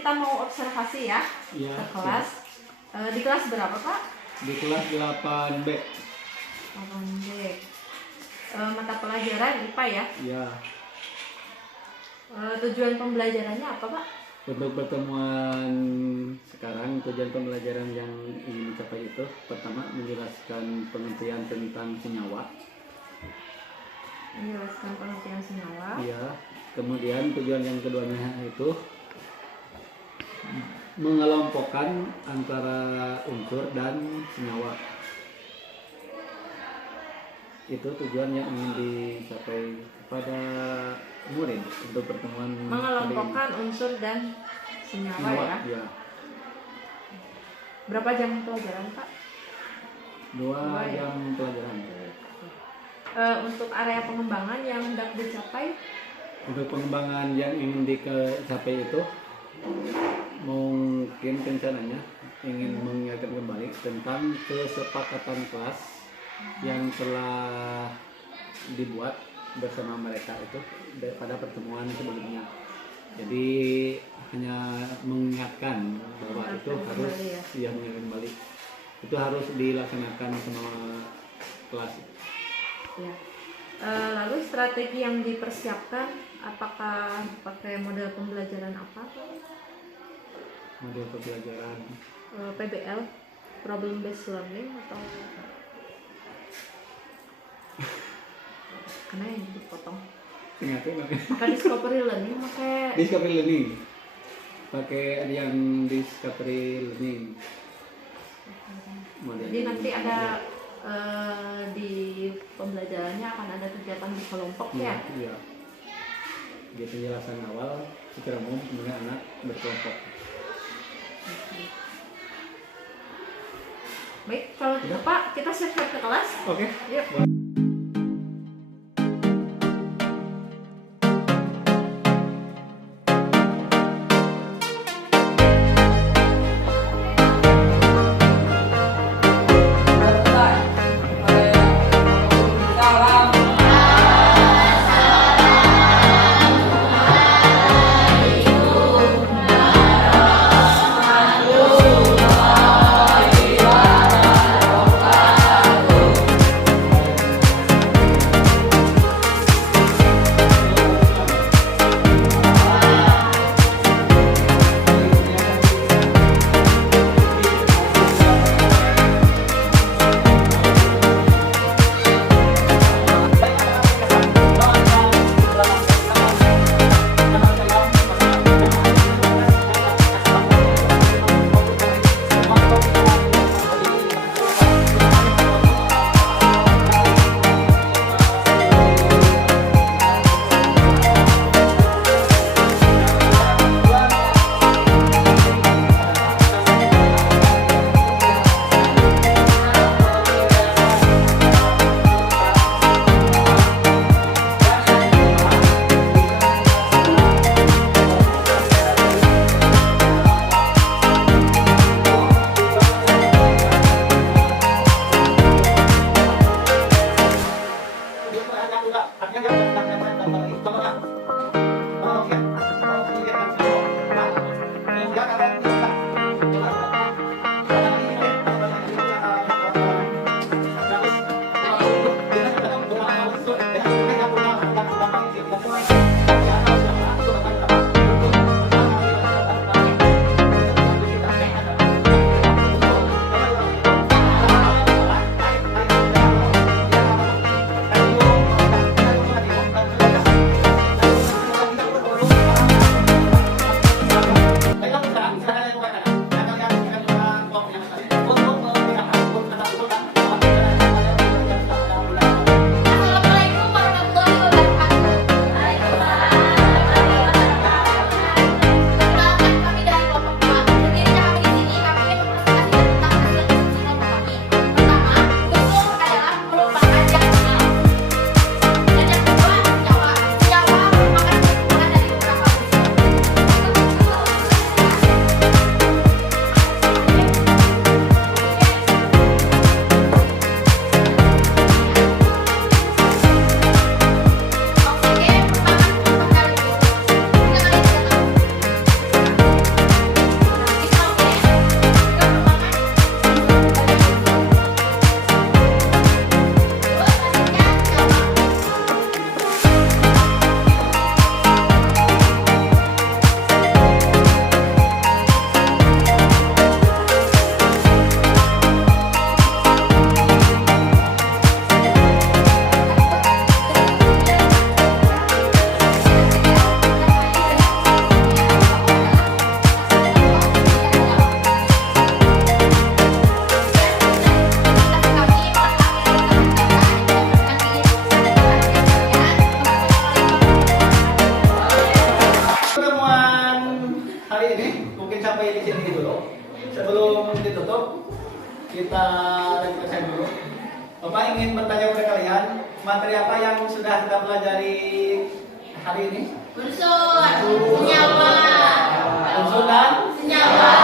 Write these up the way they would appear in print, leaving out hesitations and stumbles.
kita mau observasi ya, Iya, ke kelas. Di kelas berapa Pak? di kelas 8B. 8B. Mata pelajaran IPA ya. Ya, Tujuan pembelajarannya apa Pak? untuk pertemuan sekarang tujuan pembelajaran yang ingin dicapai itu pertama menjelaskan pengertian tentang senyawa. Menjelaskan pengertian senyawa. Iya, kemudian tujuan yang keduanya itu mengelompokkan antara unsur dan senyawa. Itu tujuan yang ingin dicapai pada murid untuk pertemuan Mengelompokkan unsur dan senyawa ya. Ya. Berapa jam pelajaran Pak? 2 ya? jam pelajaran. Untuk area pengembangan yang hendak dicapai, Untuk pengembangan yang ingin dicapai itu mungkin rencananya ingin mengingatkan kembali tentang kesepakatan kelas yang telah dibuat bersama mereka itu pada pertemuan sebelumnya. Jadi hanya mengingatkan bahwa itu harus mengingatkan kembali. Itu harus dilaksanakan sama kelas. ya. Lalu strategi yang dipersiapkan, apakah pakai model pembelajaran apa? Model pembelajaran PBL, problem based learning atau karena yang dipotong. Maka discovery learning, pakai Discovery learning. Pakai yang discovery learning. jadi nanti ada di pembelajarannya akan ada kegiatan di kelompok ya. Iya. Di penjelasan awal secara umum kemudian anak berkelompok. Baik, kalau gitu Pak, kita siap-siap ke kelas. Oke. Yuk. kita refleksi dulu. Bapak ingin bertanya kepada kalian, materi apa yang sudah kita pelajari hari ini? Unsur, senyawa, Unsur dan senyawa.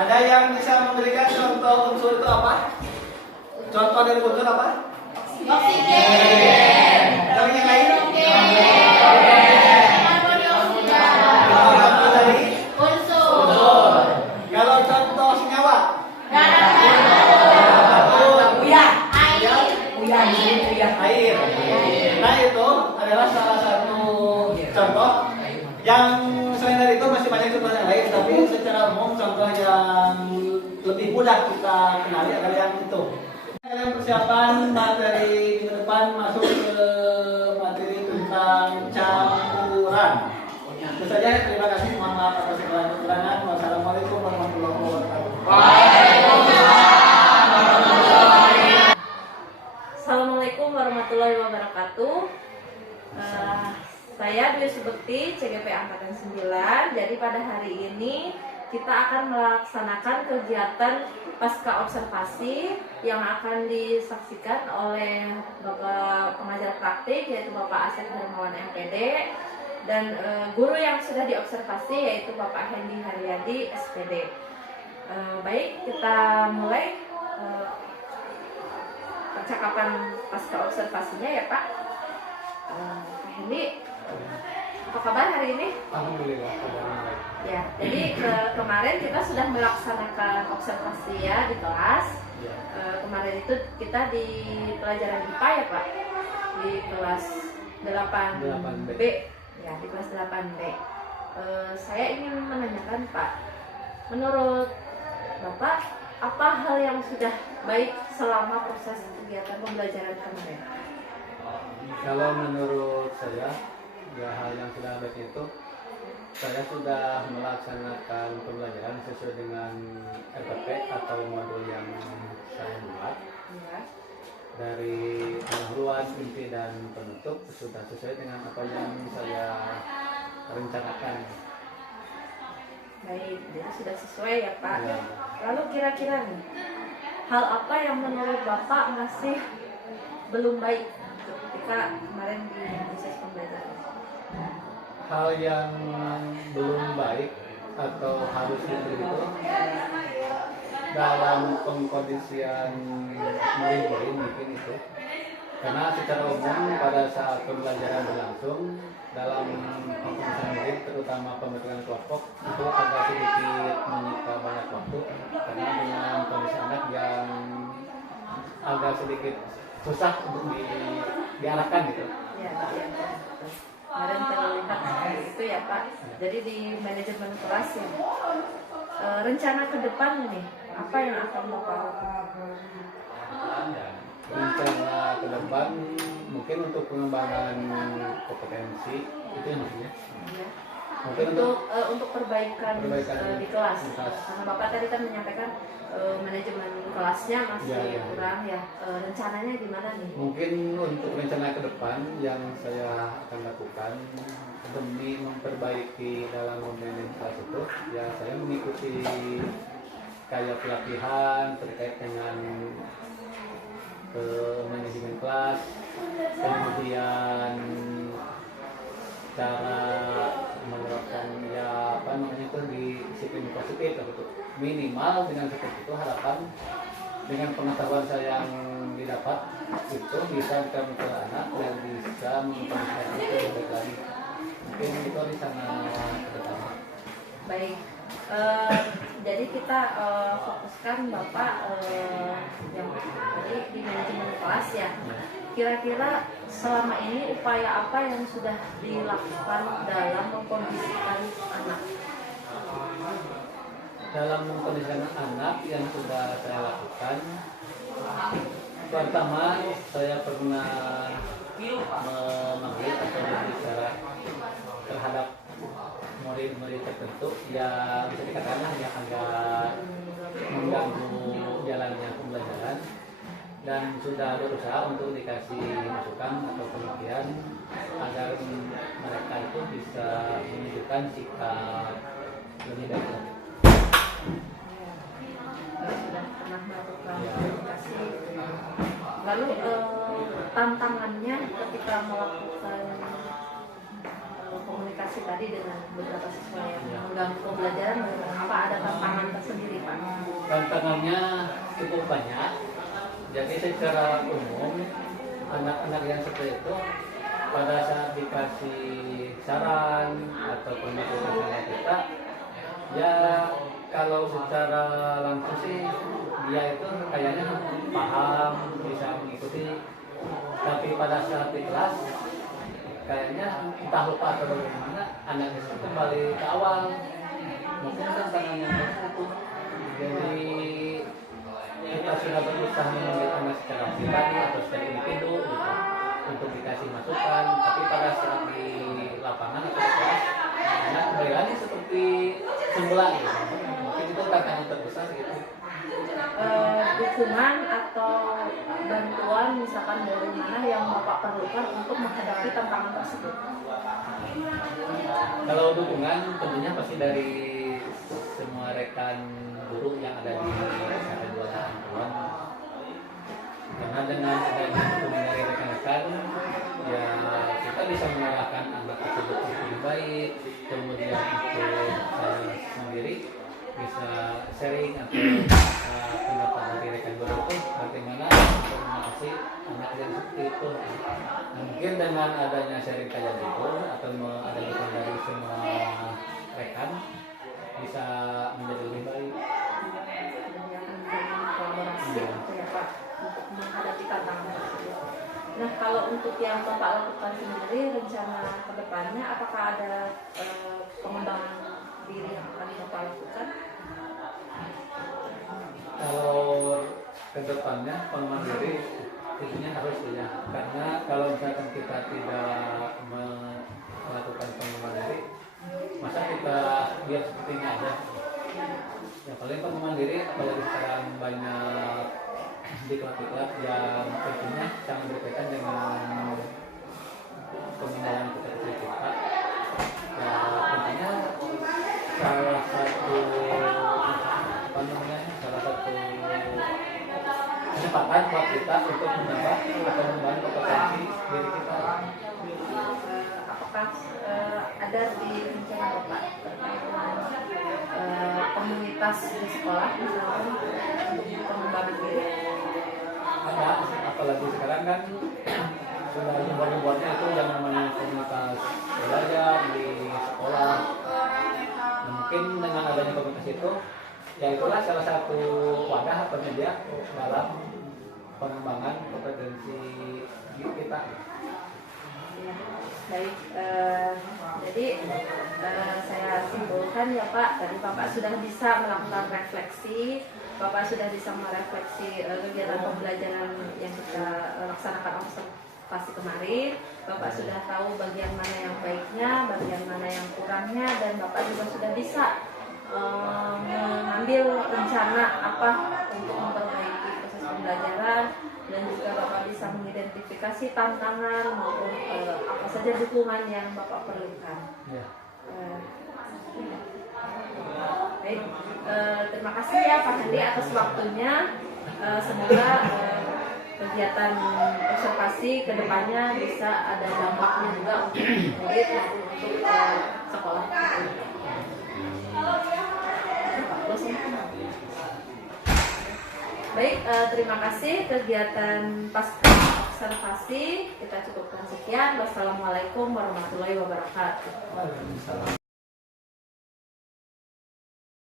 ada yang bisa memberikan contoh unsur itu apa? Contoh dari unsur apa? Oksigen. Dari yang lain? Karbon dioksida. Kalau contoh dari Unsur. kalau contoh senyawa? Air. Nah itu adalah salah satu contoh. Yang selain dari itu masih banyak contoh yang lain, tapi secara umum contoh yang lebih mudah kita kenali adalah yang itu. Kalian persiapan materi minggu depan masuk ke materi tentang campuran. Itu saja, terima kasih. Mohon maaf atas segala kekurangan. Wassalamualaikum warahmatullahi wabarakatuh. Assalamualaikum warahmatullahi wabarakatuh. Saya Dwi Subekti, CGP Angkatan 9. Jadi pada hari ini kita akan melaksanakan kegiatan pasca observasi yang akan disaksikan oleh Bapak pengajar praktik yaitu Bapak Asep Hermawan MPD dan guru yang sudah diobservasi yaitu Bapak Hendy Haryadi SPD. Baik, kita mulai percakapan pasca observasinya ya Pak. Pak Hendy, apa kabar hari ini? Alhamdulillah. Ya, jadi kemarin kita sudah melaksanakan observasi ya di kelas. Ya. Kemarin itu kita di pelajaran IPA ya Pak, di kelas 8B. Ya, di kelas 8B. Saya ingin menanyakan Pak, menurut Bapak apa hal yang sudah baik selama proses kegiatan pembelajaran kemarin? Kalau menurut saya, ya hal yang sudah baik itu, saya sudah melaksanakan pembelajaran sesuai dengan RPP atau modul yang saya buat. Ya. Dari pendahuluan, inti dan penutup sudah sesuai dengan apa yang saya rencanakan. Baik, jadi sudah sesuai ya Pak. Ya. Lalu kira-kira nih, hal apa yang menurut Bapak masih belum baik ketika kemarin di proses pembelajaran? Hal yang belum baik atau harus itu dalam pengkondisian murid-murid mungkin itu, karena secara umum pada saat pembelajaran berlangsung dalam pengkondisian murid terutama pembentukan kelompok itu agak sedikit menyita banyak waktu karena dengan kondisi anak yang agak sedikit susah untuk diarahkan gitu. Ya, ya. Kemarin terlihat seperti itu ya Pak. Jadi di manajemen kelas ya, rencana ke depan nih, apa yang akan Bapak lakukan? Rencana ke depan mungkin untuk pengembangan kompetensi itu yang maksudnya. Ya. Mungkin Untuk perbaikan di kelas. di kelas. Karena Bapak tadi kan menyampaikan manajemen kelasnya masih Ya. kurang ya. Rencananya gimana nih? Mungkin untuk rencana ke depan yang saya akan lakukan demi memperbaiki dalam manajemen kelas itu, ya saya mengikuti kayak pelatihan terkait dengan manajemen kelas, kemudian cara menerapkan ya apa namanya itu di disiplin positif gitu. Minimal dengan seperti itu harapan dengan pengetahuan saya yang didapat itu bisa diterapkan ke anak dan bisa memperbaiki itu lebih baik lagi. Mungkin itu di sana ke depan. Baik. Jadi kita fokuskan Bapak yang tadi di manajemen kelas ya. Kira-kira selama ini upaya apa yang sudah dilakukan dalam mengkondisikan anak? Dalam mengkondisikan anak yang sudah saya lakukan, pertama saya pernah memanggil atau berbicara terhadap murid-murid tertentu yang bisa dikatakan yang agak mengganggu jalannya pembelajaran, dan sudah berusaha untuk dikasih masukan atau pengertian agar mereka itu bisa menunjukkan sikap lebih baik lagi. Sudah pernah Lalu tantangannya ketika melakukan komunikasi tadi dengan beberapa siswa yang mengganggu pembelajaran, apa ada tantangan tersendiri Pak? Tantangannya cukup banyak. Jadi secara umum anak-anak yang seperti itu pada saat dikasih saran atau masukan sama kita, ya kalau secara langsung sih dia itu kayaknya paham, bisa mengikuti, tapi pada saat di kelas kayaknya entah lupa atau bagaimana anak itu kembali ke awal. Mungkin tantangannya itu. Jadi kita sudah berusaha mengambil anak secara pribadi atau secara individu gitu, untuk dikasih masukan, tapi pada saat di lapangan atau di kelas anak kembali lagi seperti semula gitu. Mungkin itu tantangan terbesar gitu. Dukungan atau bantuan misalkan dari mana yang Bapak perlukan untuk menghadapi tantangan tersebut? Kalau dukungan tentunya pasti dari semua rekan guru yang ada di satuan Tuan. Karena dengan adanya dukungan dari rekan-rekan, ya kita bisa mengarahkan anak tersebut lebih baik. Kemudian untuk saya sendiri bisa sharing atau pendapat dari rekan guru itu bagaimana untuk mengatasi anak yang seperti itu. Nah, mungkin dengan adanya sharing kayak gitu atau ada dukungan dari semua rekan bisa menjadi lebih baik. Kolaborasi gitu ya Pak untuk menghadapi tantangan tersebut. Nah kalau untuk yang Bapak lakukan sendiri rencana kedepannya, apakah ada pengembangan diri yang akan Bapak lakukan? Kalau kedepannya pengembangan diri tentunya harus ya, karena kalau misalkan kita tidak melakukan pengembangan diri, masa kita biar seperti ini aja. Ya paling pengembangan diri apalagi sekarang banyak diklat-diklat yang tentunya sangat berkaitan dengan pengembangan kita. Ya tentunya salah satu kesempatan buat kita untuk menambah atau membangun kompetensi diri kita. Apakah ada di rencana Bapak terkait dengan komunitas di sekolah misalnya untuk mengembangkan diri? Ada, apalagi sekarang kan sudah nyebar-nyebarnya itu yang namanya komunitas belajar di sekolah. Nah, mungkin dengan adanya komunitas itu, ya itulah salah satu wadah atau media dalam pengembangan kompetensi kita. Ya, baik. Jadi saya simpulkan ya Pak, tadi Bapak sudah bisa melakukan refleksi, Bapak sudah bisa merefleksi kegiatan pembelajaran yang kita laksanakan observasi kemarin. Bapak sudah tahu bagian mana yang baiknya, bagian mana yang kurangnya, dan Bapak juga sudah bisa mengambil rencana apa untuk memperbaiki proses pembelajaran, dan juga Bapak bisa mengidentifikasi tantangan maupun apa saja dukungan yang Bapak perlukan. Ya. Baik, terima kasih ya Pak Handi atas waktunya. Semoga kegiatan observasi kedepannya bisa ada dampaknya juga untuk murid maupun untuk sekolah. Baik, terima kasih. Kegiatan pasca observasi kita cukupkan sekian. Wassalamualaikum warahmatullahi wabarakatuh.